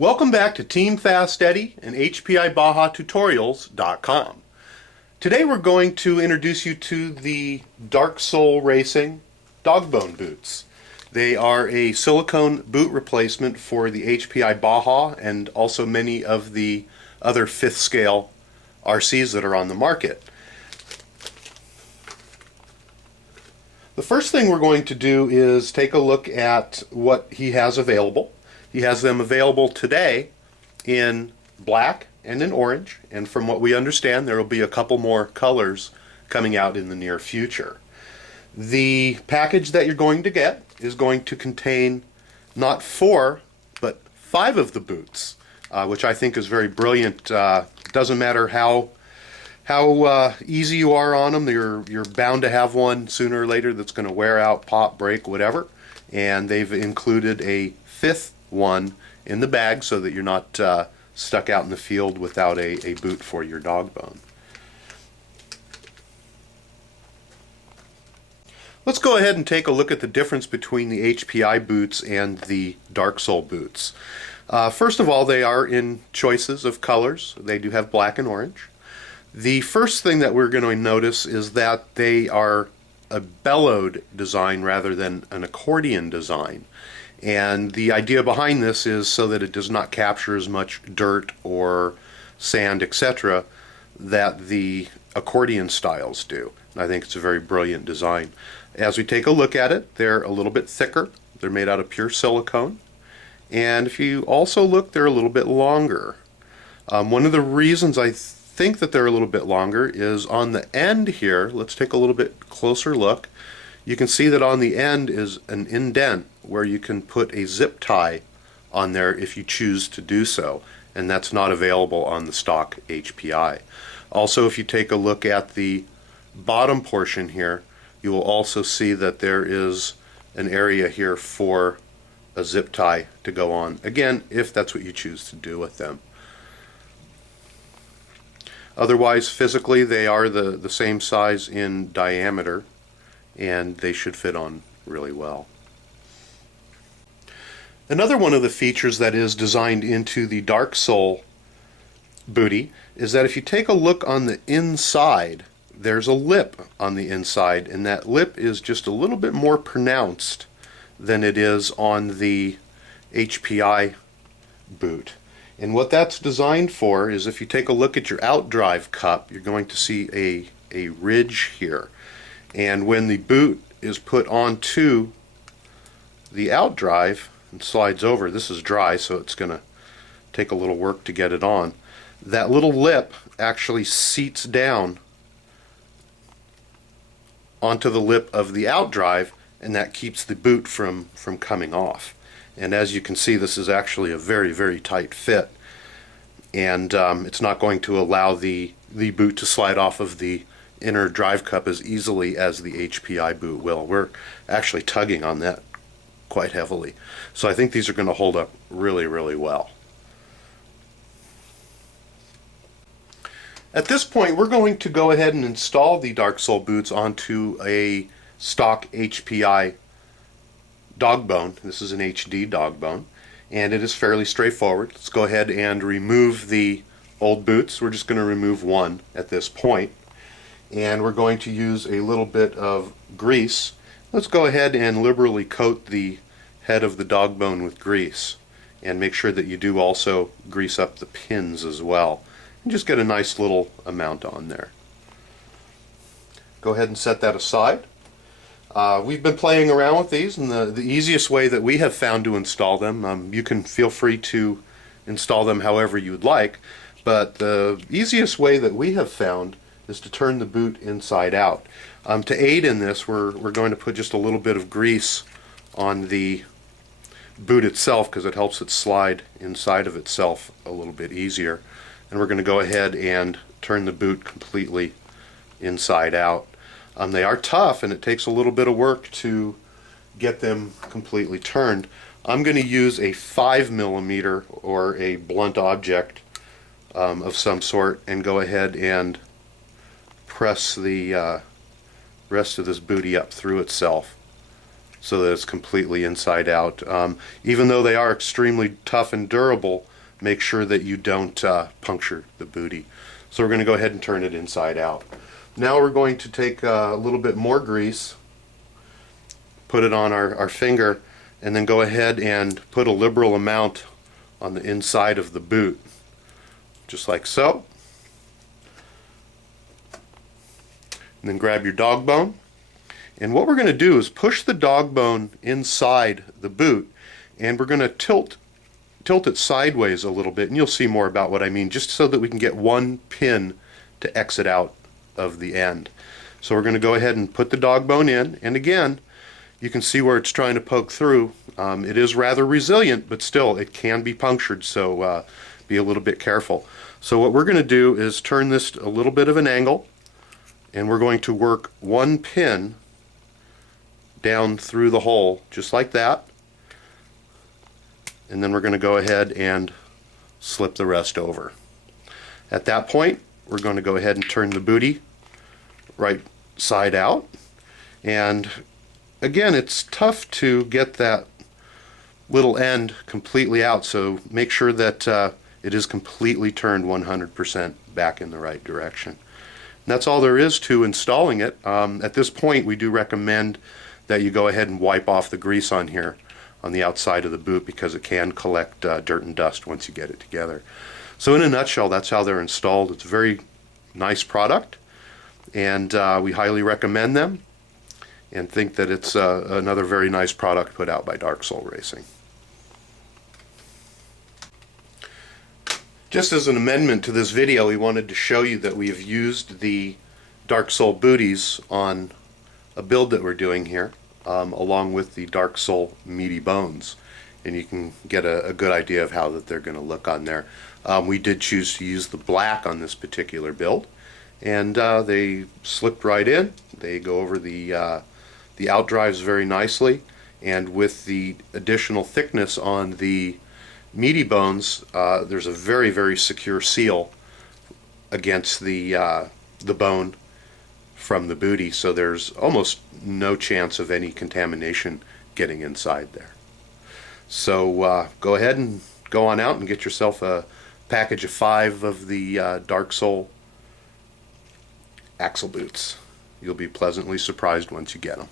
Welcome back to Team FastEddy and HPI Baja Tutorials.com. Today we're going to introduce you to the DarkSoul Racing Dogbone Boots. They are a silicone boot replacement for the HPI Baja and also many of the other 5th scale RCs that are on the market. The first thing we're going to do is take a look at what he has available. He has them available today in black and in orange, and from what we understand there will be a couple more colors coming out in the near future. The package that you're going to get is going to contain not 4 but 5 of the boots, which I think is very brilliant. Doesn't matter how easy you are on them, you're bound to have one sooner or later that's going to wear out, pop, break, whatever. And they've included a 5th one in the bag so that you're not stuck out in the field without a boot for your dog bone. Let's go ahead and take a look at the difference between the HPI boots and the DarkSoul boots. First of all, they are in choices of colors. They do have black and orange. The first thing that we're going to notice is that they are a bellowed design rather than an accordion design. And the idea behind this is so that it does not capture as much dirt or sand, etc., that the accordion styles do. And I think it's a very brilliant design. As we take a look at it, they're a little bit thicker. They're made out of pure silicone. And if you also look, they're a little bit longer. One of the reasons I think that they're a little bit longer is on the end here. Let's take a little bit closer look. You can see that on the end is an indent where you can put a zip tie on there if you choose to do so, and that's not available on the stock HPI. Also, if you take a look at the bottom portion here, you will also see that there is an area here for a zip tie to go on, again, if that's what you choose to do with them. Otherwise, physically, they are the same size in diameter, and they should fit on really well. Another one of the features that is designed into the DarkSoul bootie is that if you take a look on the inside, there's a lip on the inside, and that lip is just a little bit more pronounced than it is on the HPI boot. And what that's designed for is if you take a look at your outdrive cup, you're going to see a ridge here. And when the boot is put onto the outdrive and slides over, this is dry so it's going to take a little work to get it on, that little lip actually seats down onto the lip of the outdrive, and that keeps the boot from coming off. And as you can see, this is actually a very, very tight fit, and it's not going to allow the boot to slide off of the inner drive cup as easily as the HPI boot will. We're actually tugging on that quite heavily. So I think these are going to hold up really, really well. At this point, we're going to go ahead and install the DarkSoul boots onto a stock HPI dog bone. This is an HD dog bone, and it is fairly straightforward. Let's go ahead and remove the old boots. We're just going to remove one at this point. And we're going to use a little bit of grease. Let's go ahead and liberally coat the head of the dog bone with grease, and make sure that you do also grease up the pins as well, and just get a nice little amount on there. Go ahead and set that aside. We've been playing around with these, and the easiest way that we have found to install them, you can feel free to install them however you would like, but the easiest way that we have found is to turn the boot inside out. To aid in this, we're going to put just a little bit of grease on the boot itself because it helps it slide inside of itself a little bit easier. And we're going to go ahead and turn the boot completely inside out. They are tough, and it takes a little bit of work to get them completely turned. I'm going to use a 5mm or a blunt object of some sort and go ahead and press the rest of this bootie up through itself so that it's completely inside out. Even though they are extremely tough and durable, make sure that you don't puncture the booty. So we're going to go ahead and turn it inside out. Now we're going to take a little bit more grease, put it on our finger, and then go ahead and put a liberal amount on the inside of the boot, just like so. And then grab your dog bone. And what we're going to do is push the dog bone inside the boot, and we're going to tilt it sideways a little bit, and you'll see more about what I mean, just so that we can get one pin to exit out of the end. So we're going to go ahead and put the dog bone in, and again, you can see where it's trying to poke through. It is rather resilient, but still it can be punctured, so be a little bit careful. So what we're going to do is turn this a little bit of an angle, and we're going to work one pin down through the hole, just like that, and then we're going to go ahead and slip the rest over. At that point, we're going to go ahead and turn the booty right side out, and again, it's tough to get that little end completely out, so make sure that it is completely turned 100% back in the right direction. And that's all there is to installing it. At this point, we do recommend that you go ahead and wipe off the grease on here on the outside of the boot, because it can collect dirt and dust once you get it together. So in a nutshell, that's how they're installed. It's a very nice product, and we highly recommend them, and think that it's another very nice product put out by DarkSoul Racing. Just as an amendment to this video, we wanted to show you that we have used the DarkSoul booties on a build that we're doing here, along with the DarkSoul meaty bones, and you can get a good idea of how that they're going to look on there. We did choose to use the black on this particular build, and they slipped right in. They go over the outdrives very nicely, and with the additional thickness on the meaty bones, there's a very, very secure seal against the bone from the booty, so there's almost no chance of any contamination getting inside there. So go ahead and go on out and get yourself a package of 5 of the DarkSoul axle boots. You'll be pleasantly surprised once you get them.